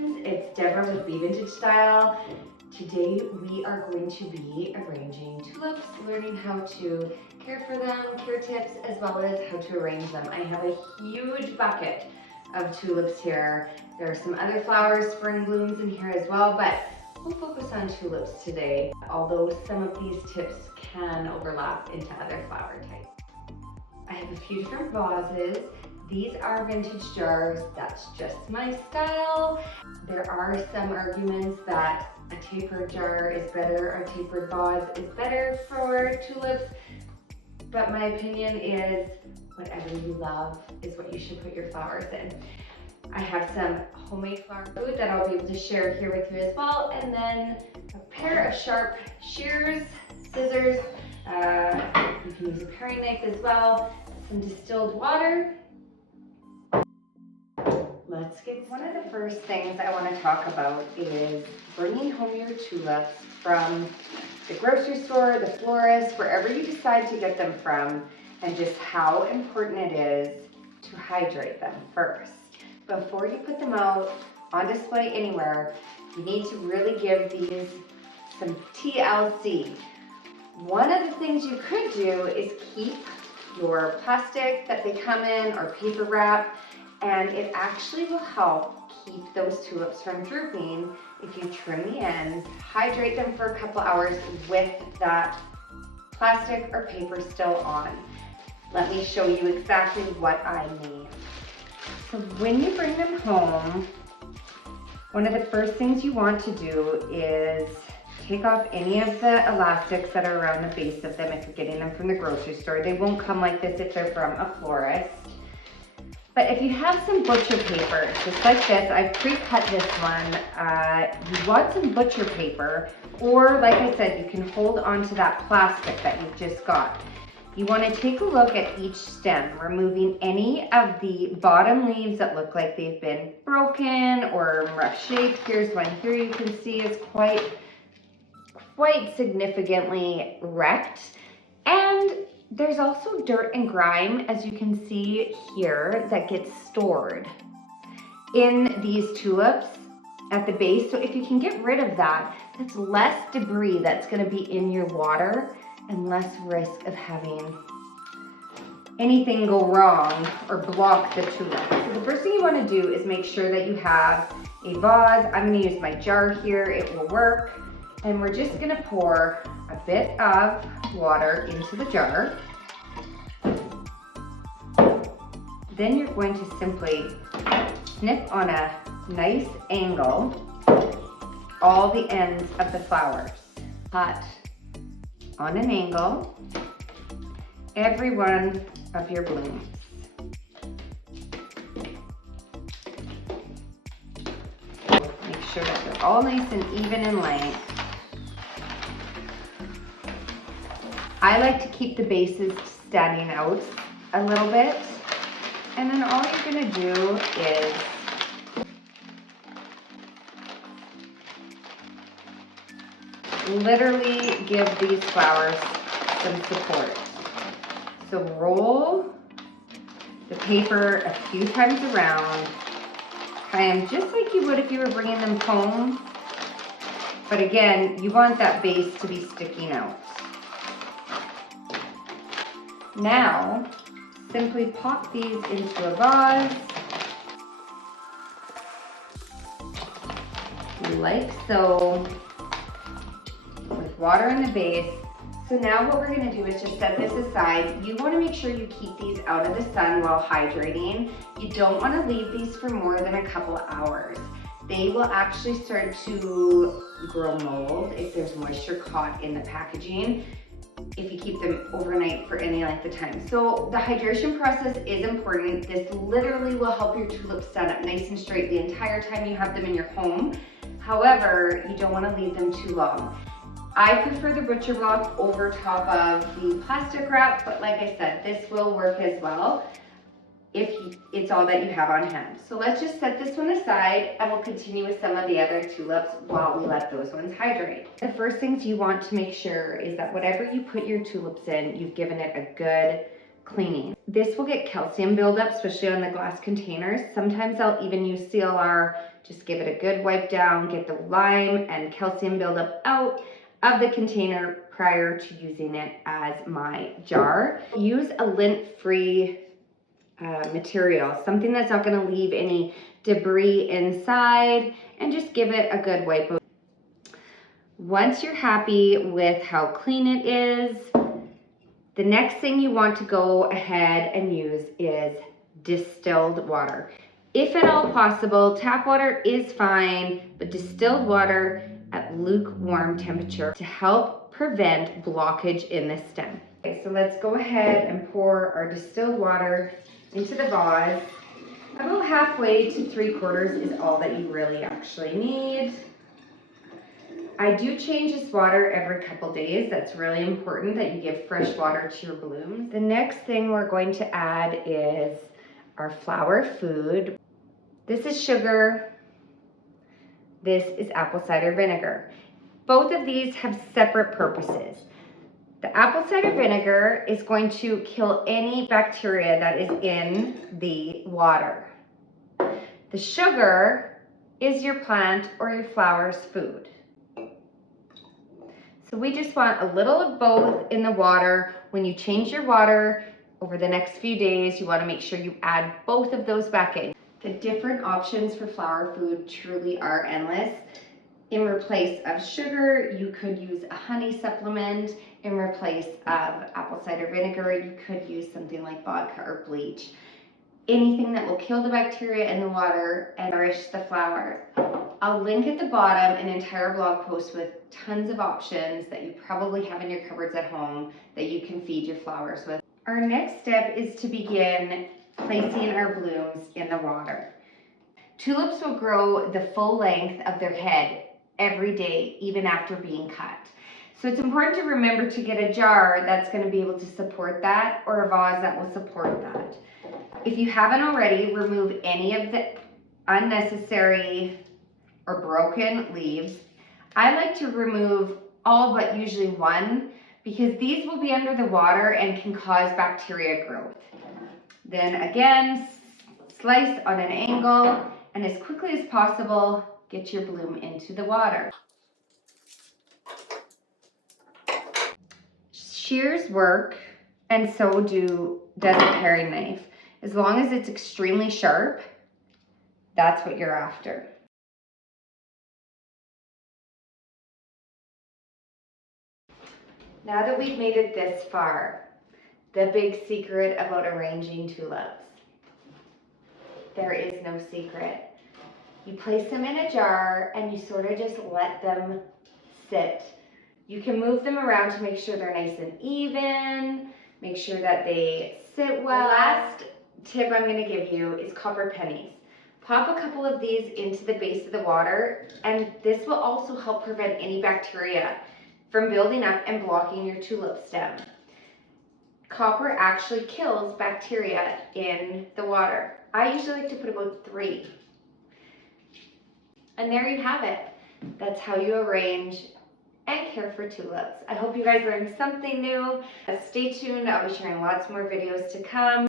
friends, it's Deborah with Be Vintage Style. Today we are going to be arranging tulips, learning how to care for them, care tips, as well as how to arrange them. I have a huge bucket of tulips here. There are some other flowers, spring blooms in here as well, but we'll focus on tulips today, although some of these tips can overlap into other flower types. I have a few different vases. These are vintage jars. That's just my style. There are some arguments that a tapered jar is better, a tapered vase is better for tulips, but my opinion is whatever you love is what you should put your flowers in. I have some homemade flower food that I'll be able to share here with you as well, and then a pair of sharp shears, scissors, you can use a paring knife as well, some distilled water. Let's get started. One of the first things I want to talk about is bringing home your tulips from the grocery store, the florist, wherever you decide to get them from, and just how important it is to hydrate them first. Before you put them out on display anywhere, you need to really give these some TLC. One of the things you could do is keep your plastic that they come in or paper wrap, and it actually will help keep those tulips from drooping if you trim the ends, hydrate them for a couple hours with that plastic or paper still on. Let me show you exactly what I mean. So when you bring them home, one of the first things you want to do is take off any of the elastics that are around the base of them if you're getting them from the grocery store. They won't come like this if they're from a florist. But if you have some butcher paper, just like this, I've pre-cut this one. You want some butcher paper, or like I said, you can hold onto that plastic that you've just got. You want to take a look at each stem, removing any of the bottom leaves that look like they've been broken or in rough shape. Here's one here you can see is quite significantly wrecked. And there's also dirt and grime, as you can see here, that gets stored in these tulips at the base. So if you can get rid of that, that's less debris that's going to be in your water and less risk of having anything go wrong or block the tulip. So the first thing you want to do is make sure that you have a vase. I'm going to use my jar here. It will work. And we're just going to pour a bit of water into the jar. Then you're going to simply snip on a nice angle all the ends of the flowers. Cut on an angle every one of your blooms. Make sure that they're all nice and even in length. I like to keep the bases standing out a little bit. And then all you're going to do is literally give these flowers some support. So roll the paper a few times around, just like you would if you were bringing them home. But again, you want that base to be sticking out. Now, simply pop these into a vase, like so, with water in the base. So now what we're going to do is just set this aside. You want to make sure you keep these out of the sun while hydrating. You don't want to leave these for more than a couple hours. They will actually start to grow mold if there's moisture caught in the packaging, if you keep them overnight for any length of time. So the hydration process is important. This literally will help your tulips stand up nice and straight the entire time you have them in your home. However, you don't want to leave them too long. I prefer the butcher block over top of the plastic wrap, but like I said, this will work as well if it's all that you have on hand. So let's just set this one aside and we'll continue with some of the other tulips while we let those ones hydrate. The first things you want to make sure is that whatever you put your tulips in, you've given it a good cleaning. This will get calcium buildup, especially on the glass containers. Sometimes I'll even use CLR, just give it a good wipe down, get the lime and calcium buildup out of the container prior to using it as my jar. Use a lint-free material, something that's not going to leave any debris inside, and just give it a good wipe. Once you're happy with how clean it is, the next thing you want to go ahead and use is distilled water. If at all possible, tap water is fine, but distilled water at lukewarm temperature to help prevent blockage in the stem. Okay, so let's go ahead and pour our distilled water into the vase. About halfway to 3/4 is all that you really actually need. I do change this water every couple days. That's really important that you give fresh water to your blooms. The next thing we're going to add is our flower food. This is sugar. This is apple cider vinegar. Both of these have separate purposes. The apple cider vinegar is going to kill any bacteria that is in the water. The sugar is your plant or your flower's food. So we just want a little of both in the water. When you change your water over the next few days, you want to make sure you add both of those back in. The different options for flower food truly are endless. In replace of sugar, you could use a honey supplement. In replace of apple cider vinegar, you could use something like vodka or bleach. Anything that will kill the bacteria in the water and nourish the flower. I'll link at the bottom an entire blog post with tons of options that you probably have in your cupboards at home that you can feed your flowers with. Our next step is to begin placing our blooms in the water. Tulips will grow the full length of their head every day, even after being cut. So it's important to remember to get a jar that's going to be able to support that, or a vase that will support that. If you haven't already, remove any of the unnecessary or broken leaves. I like to remove all but usually one, because these will be under the water and can cause bacteria growth. Then again, slice on an angle, and as quickly as possible, get your bloom into the water. Shears work, and so does a paring knife. As long as it's extremely sharp, that's what you're after. Now that we've made it this far, the big secret about arranging tulips. There is no secret. You place them in a jar and you sort of just let them sit. You can move them around to make sure they're nice and even, make sure that they sit well. The last tip I'm going to give you is copper pennies. Pop a couple of these into the base of the water, and this will also help prevent any bacteria from building up and blocking your tulip stem. Copper actually kills bacteria in the water. I usually like to put about 3. And there you have it. That's how you arrange and care for tulips. I hope you guys learned something new. Stay tuned. I'll be sharing lots more videos to come.